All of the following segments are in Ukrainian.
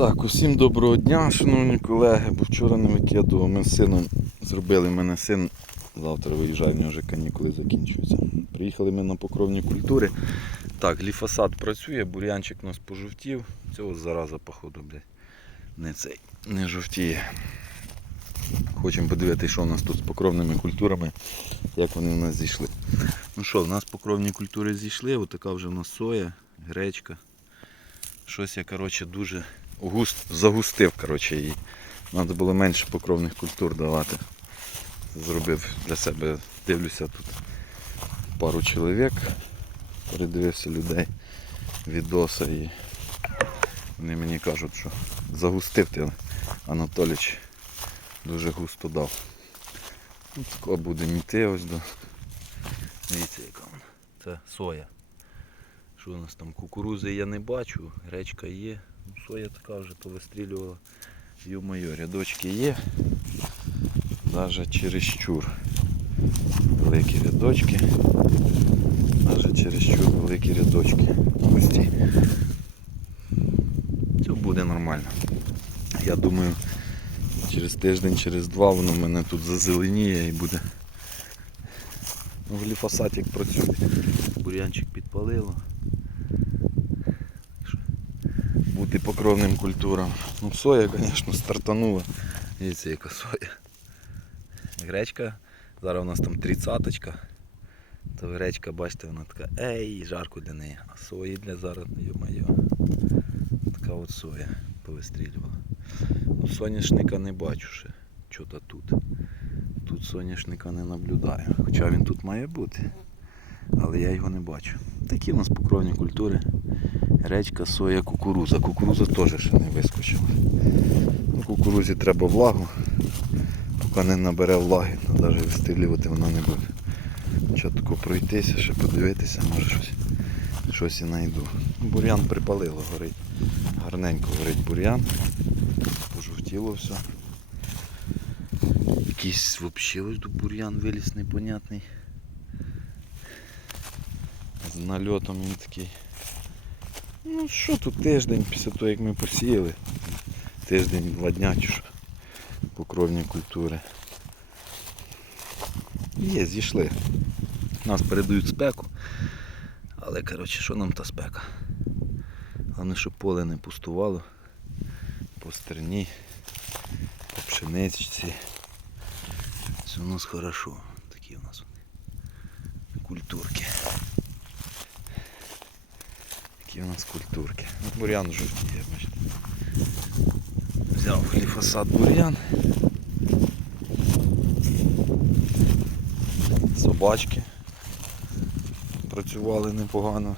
Так, усім доброго дня, шановні колеги, бо вчора не викидував. Ми з сином зробили мене син. Завтра виїжджає, в нього вже канікули закінчуються. Приїхали ми на покровні культури. Так, гліфосат працює, бур'янчик у нас пожовтів. Цього зараза, походу, блядь, не цей, не жовтіє. Хочемо подивитися, що у нас тут з покровними культурами, як вони в нас зійшли. Ну що, в нас покровні культури зійшли, отака вже в нас соя, гречка. Щось я коротше, дуже густ, загустив коротше, її. Треба було менше покровних культур давати. Зробив для себе, дивлюся тут пару чоловік, передивився людей, відоса і вони мені кажуть, що загустив ти Анатоліч дуже густо дав. Ну, тако буде йти ось до. Дивіться, яка вона. Це соя. Що у нас там? Кукурузи я не бачу, гречка є. Ну, соя така вже повистрілювала. Ё-моё, рядочки є. Навіть чересчур великі рядочки. Навіть чересчур великі рядочки. Густі. Це буде нормально. Я думаю, через тиждень, через два воно в мене тут зазеленіє і буде. Ну, гліфосатик працює. Бур'янчик підпалило. Так що Бути покровним культурам. Ну соя, звісно, стартанула. Дивіться, яка соя. Гречка, зараз у нас там тридцяточка. То гречка, бачите, вона така, ей, жарко для неї. А сої для зараз, йо-моє. Така от соя повистрілювала. Ну, соняшника не бачу ще. Що-то тут. Тут соняшника не наблюдаю. Хоча він тут має бути. Але я його не бачу. Такі у нас покровні культури. Речка, соя, кукуруза. Кукуруза теж ще не вискочила. Ну, кукурузі треба влагу. Поки не набере влаги, то навіть вистрілювати вона не буде. Чітко пройтися, ще подивитися, може щось, щось і знайду. Ну, Бур'ян припалило, горить. Гарненько горить бур'ян. Пожовтіло все. Якийсь взагалі ось тут бур'ян виліз непонятний. З нальотом він такий. Ну що тут тиждень після того як ми посіяли. Тиждень, два дня чи що. Покровні культури. Є, зійшли. Нас передають спеку. Але коротше, що нам та спека? Головне, щоб поле не пустувало. По стерні, по пшеничці. Все у нас хорошо. Такі у нас вони культурки. Такі у нас культурки. Ну, бур'ян жовтіє, бачите. Взяв гліфосат бур'ян. Собачки працювали непогано.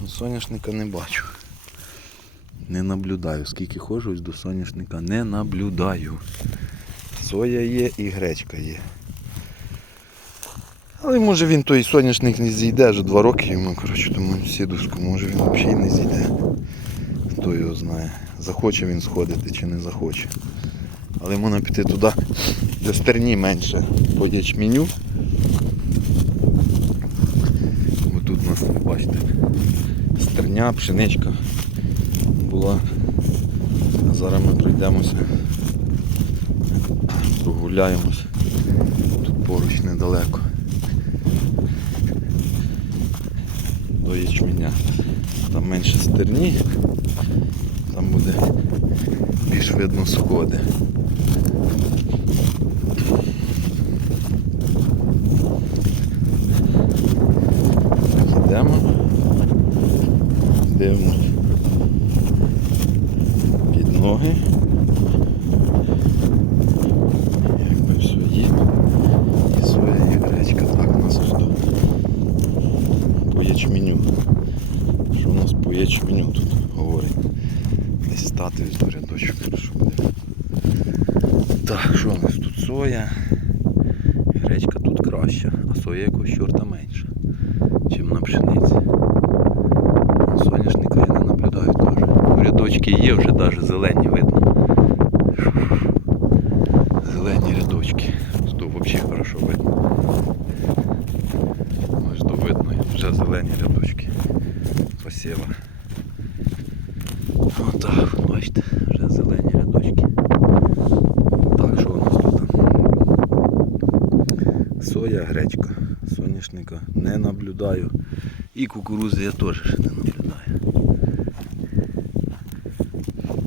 Ну, Соняшника не бачу. Не наблюдаю. Скільки ходжу до соняшника, не наблюдаю. Соя є і гречка є. Але може він той соняшник не зійде, вже два роки йому, коротше, тому сідушку, може він взагалі не зійде. Хто його знає. Захоче він сходити чи не захоче. Але можна піти туди, де стерні менше по ячменю. Бо тут у нас, бачите, стерня, пшеничка була. А зараз ми пройдемося, прогуляємося. Тут поруч недалеко. До ячменя. Там менше стерні, там буде більш видно сходи. Йдемо, дивимось під ноги. Якби все є. І соя, і гречка. Так, у нас ось тут. По ячменю. Що у нас тут говорить? Десь стати до рядочок. Що буде? Так, що у нас тут соя? Гречка тут краща, а соя якогось чорта менша, чим на пшениці. Соняшника я не наблюдаю теж. Рядочки є, вже навіть зелені видно. Зелені рядочки. Тут взагалі хорошо видно. Ось то видно, вже зелені рядочки. Посіва бачите, вже зелені рядочки. Так, що у нас тут? Соя, гречка, соняшника не наблюдаю. І кукурузи я теж ще не наблюдаю.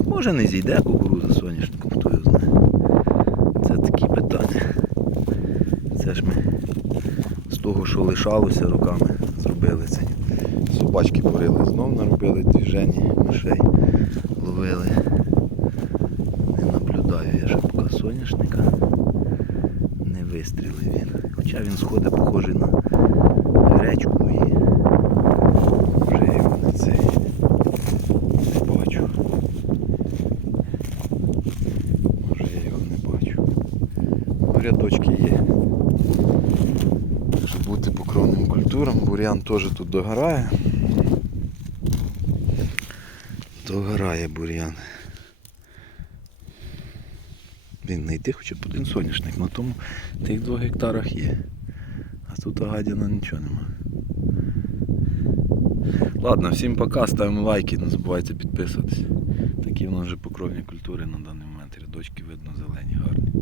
Може не зійде кукуруза соняшником, хто його знає. Це такі питання. Це ж ми з того, що лишалося руками, зробили це. Собачки порили, знов наробили двіжені, мишей ловили. Не наблюдаю я ще поки соняшника. Не вистрілив він. Хоча він сходить похожий на гречку і вже його не цей не бачу. Може я його не бачу. Рядочки є. Щоб бути покровним культурам, бурян теж тут догорає. Догорає бур'ян. Він знайти хоча б один соняшник, на тому тих двох гектарах є. А тут агадіна нічого нема. Ладно, всім пока, ставимо лайки, не забувайте підписуватися. Такі в нас вже покровні культури на даний момент. Рядочки видно зелені, гарні.